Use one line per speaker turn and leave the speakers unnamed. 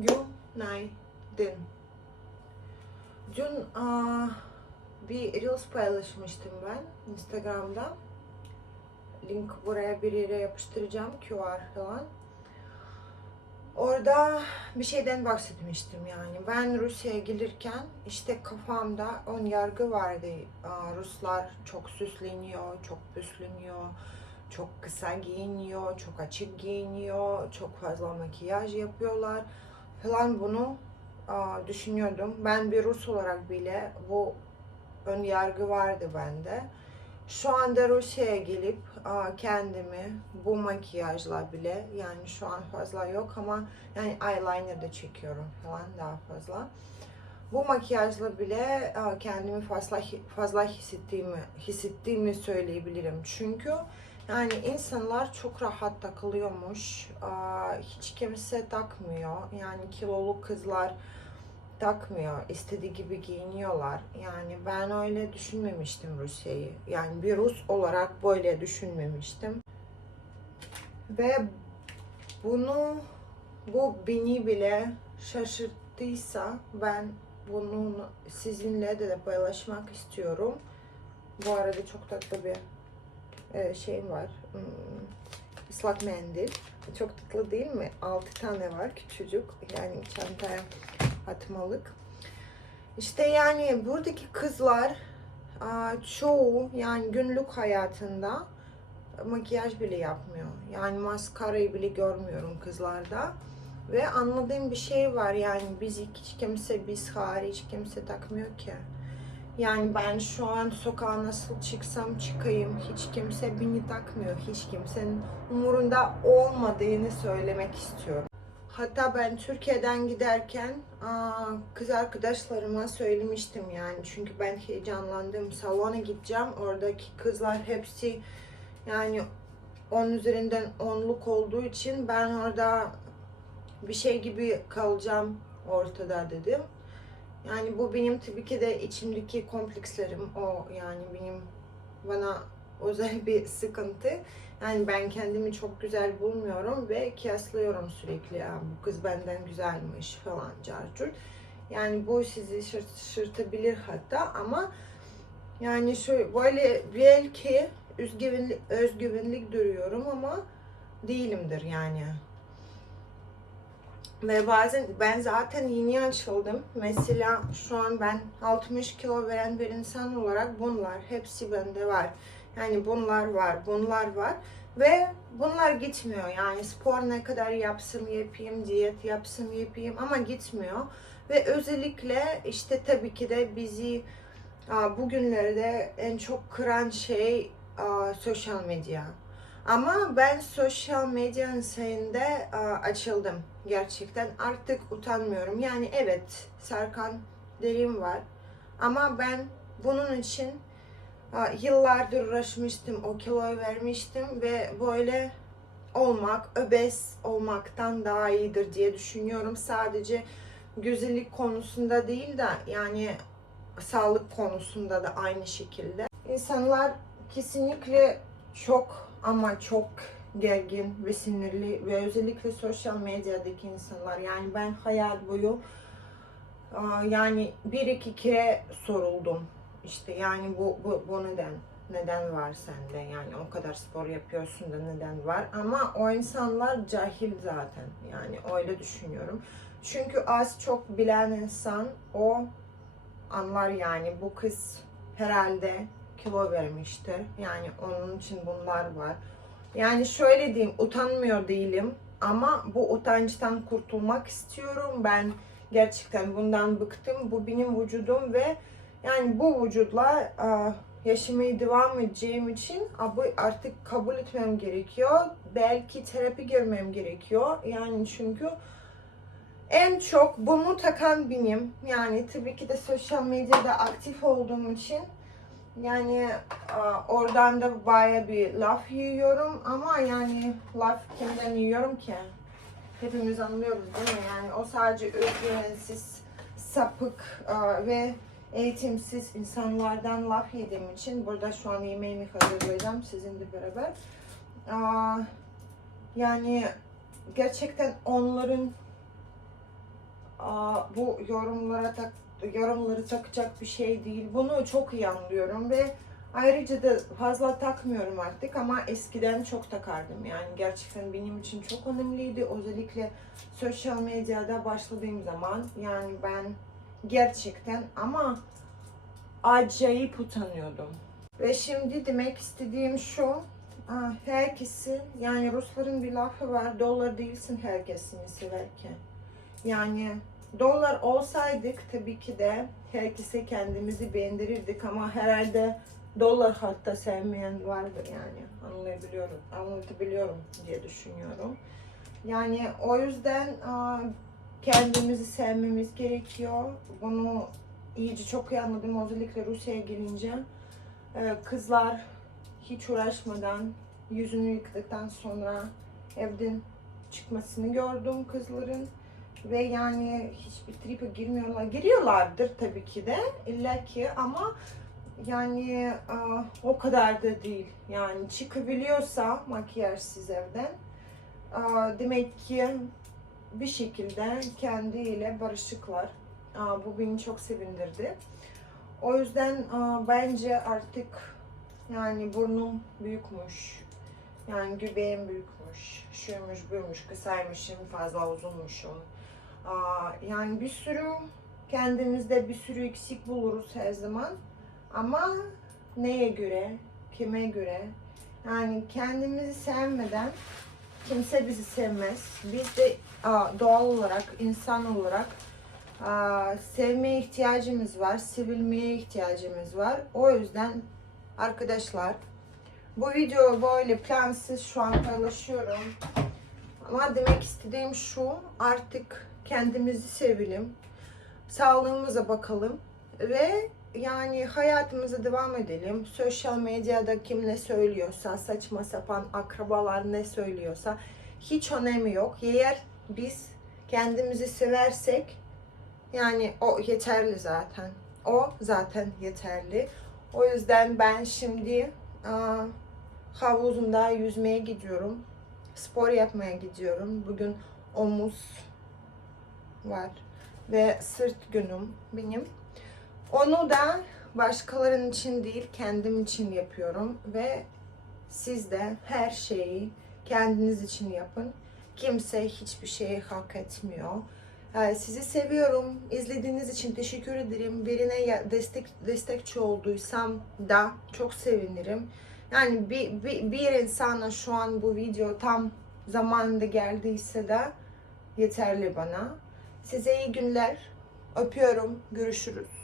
Günaydın. Dün aa, bir Reels paylaşmıştım ben Instagram'da. Link buraya bir yere yapıştıracağım QR falan. Orada bir şeyden bahsetmiştim yani. Ben Rusya'ya gelirken işte kafamda ön yargı vardı. Aa, Ruslar çok süsleniyor, çok püsleniyor, çok kısa giyiniyor, çok açık giyiniyor, çok fazla makyaj yapıyorlar falan bunu düşünüyordum. Ben bir Rus olarak bile bu ön yargı vardı bende. Şu anda Rusya'ya gelip kendimi bu makyajla bile yani şu an fazla yok ama yani eyeliner de çekiyorum falan daha fazla. Bu makyajla bile kendimi fazla fazla hissettiğimi hissettiğimi söyleyebilirim. Çünkü yani insanlar çok rahat takılıyormuş. Hiç kimse takmıyor. Yani kilolu kızlar takmıyor. istediği gibi giyiniyorlar. Yani ben öyle düşünmemiştim Rusya'yı. Yani bir Rus olarak böyle düşünmemiştim. Ve bunu bu beni bile şaşırttıysa ben bunu sizinle de paylaşmak istiyorum. Bu arada çok tatlı bir e, şeyim var. Hmm, ıslak mendil. Çok tatlı değil mi? 6 tane var küçücük. Yani çantaya atmalık. İşte yani buradaki kızlar çoğu yani günlük hayatında makyaj bile yapmıyor. Yani maskarayı bile görmüyorum kızlarda. Ve anladığım bir şey var yani biz hiç kimse biz hariç kimse takmıyor ki. Yani ben şu an sokağa nasıl çıksam çıkayım hiç kimse beni takmıyor. Hiç kimsenin umurunda olmadığını söylemek istiyorum. Hatta ben Türkiye'den giderken aa, kız arkadaşlarıma söylemiştim yani. Çünkü ben heyecanlandım. Salona gideceğim. Oradaki kızlar hepsi yani 10 üzerinden 10'luk olduğu için ben orada bir şey gibi kalacağım ortada dedim. Yani bu benim tabii ki de içimdeki komplekslerim o yani benim bana özel bir sıkıntı. Yani ben kendimi çok güzel bulmuyorum ve kıyaslıyorum sürekli. Yani bu kız benden güzelmiş falan carcurt. Yani bu sizi şaşırtabilir hatta ama yani şu böyle belki özgüvenlik, özgüvenlik duruyorum ama değilimdir yani. Ve bazen ben zaten yeni açıldım. Mesela şu an ben 60 kilo veren bir insan olarak bunlar hepsi bende var. Yani bunlar var, bunlar var. Ve bunlar gitmiyor. Yani spor ne kadar yapsam yapayım, diyet yapsam yapayım ama gitmiyor. Ve özellikle işte tabii ki de bizi bugünlerde en çok kıran şey sosyal medya. Ama ben sosyal medyanın sayende açıldım gerçekten. Artık utanmıyorum. Yani evet Serkan derim var. Ama ben bunun için yıllardır uğraşmıştım. O kiloyu vermiştim ve böyle olmak, öbez olmaktan daha iyidir diye düşünüyorum. Sadece güzellik konusunda değil de yani sağlık konusunda da aynı şekilde. İnsanlar kesinlikle çok ama çok gergin ve sinirli ve özellikle sosyal medyadaki insanlar. Yani ben hayat boyu yani bir iki kere soruldum. İşte yani bu, bu, bu neden neden var sende? Yani o kadar spor yapıyorsun da neden var? Ama o insanlar cahil zaten. Yani öyle düşünüyorum. Çünkü az çok bilen insan o anlar yani. Bu kız herhalde kilo vermiştir yani onun için bunlar var yani şöyle diyeyim, utanmıyor değilim ama bu utançtan kurtulmak istiyorum. Ben gerçekten bundan bıktım. Bu benim vücudum ve yani bu vücutla yaşamaya devam edeceğim için artık kabul etmem gerekiyor. Belki terapi görmem gerekiyor. Yani çünkü en çok bunu takan benim. Yani tabii ki de sosyal medyada aktif olduğum için yani oradan da baya bir laf yiyorum ama yani laf kimden yiyorum ki? Hepimiz anlıyoruz değil mi? Yani o sadece özgüvensiz, sapık ve eğitimsiz insanlardan laf yediğim için burada şu an yemeğimi hazırlayacağım sizinle beraber. Yani gerçekten onların aa, bu yorumlara tak, yorumları takacak bir şey değil. Bunu çok iyi anlıyorum ve ayrıca da fazla takmıyorum artık ama eskiden çok takardım. Yani gerçekten benim için çok önemliydi. Özellikle sosyal medyada başladığım zaman yani ben gerçekten ama acayip utanıyordum. Ve şimdi demek istediğim şu, aa, herkesi yani Rusların bir lafı var, dolar değilsin herkesini severken. Yani dolar olsaydık tabii ki de herkese kendimizi beğendirirdik ama herhalde dolar hatta sevmeyen vardır yani anlayabiliyorum, anlatabiliyorum diye düşünüyorum. Yani o yüzden kendimizi sevmemiz gerekiyor. Bunu iyice çok iyi anladım özellikle Rusya'ya gelince. Ee, kızlar hiç uğraşmadan yüzünü yıkadıktan sonra evden çıkmasını gördüm kızların ve yani hiçbir tripe girmiyorlar. Giriyorlardır tabii ki de illa ki ama yani aa, o kadar da değil. Yani çıkabiliyorsa makyajsız evden aa, demek ki bir şekilde kendiyle barışıklar. Aa, bu beni çok sevindirdi. O yüzden bence artık yani burnum büyükmüş. Yani göbeğim büyükmüş. Şuymuş, buymuş, kısaymışım, fazla uzunmuşum. Yani bir sürü kendimizde bir sürü eksik buluruz her zaman. Ama neye göre, kime göre? Yani kendimizi sevmeden kimse bizi sevmez. Biz de doğal olarak, insan olarak sevmeye ihtiyacımız var, sevilmeye ihtiyacımız var. O yüzden arkadaşlar bu video böyle plansız şu an paylaşıyorum. Ama demek istediğim şu artık kendimizi sevelim. Sağlığımıza bakalım ve yani hayatımıza devam edelim. Sosyal medyada kim ne söylüyorsa, saçma sapan akrabalar ne söylüyorsa hiç önemi yok. Eğer biz kendimizi seversek yani o yeterli zaten. O zaten yeterli. O yüzden ben şimdi aa, havuzumda yüzmeye gidiyorum. Spor yapmaya gidiyorum. Bugün omuz var ve sırt günüm benim. Onu da başkalarının için değil, kendim için yapıyorum ve siz de her şeyi kendiniz için yapın. Kimse hiçbir şeyi hak etmiyor. Ee, Sizi seviyorum. İzlediğiniz için teşekkür ederim. Birine destek destekçi olduysam da çok sevinirim. Yani bir, bir, bir insana şu an bu video tam zamanında geldiyse de yeterli bana. Size iyi günler. Öpüyorum. Görüşürüz.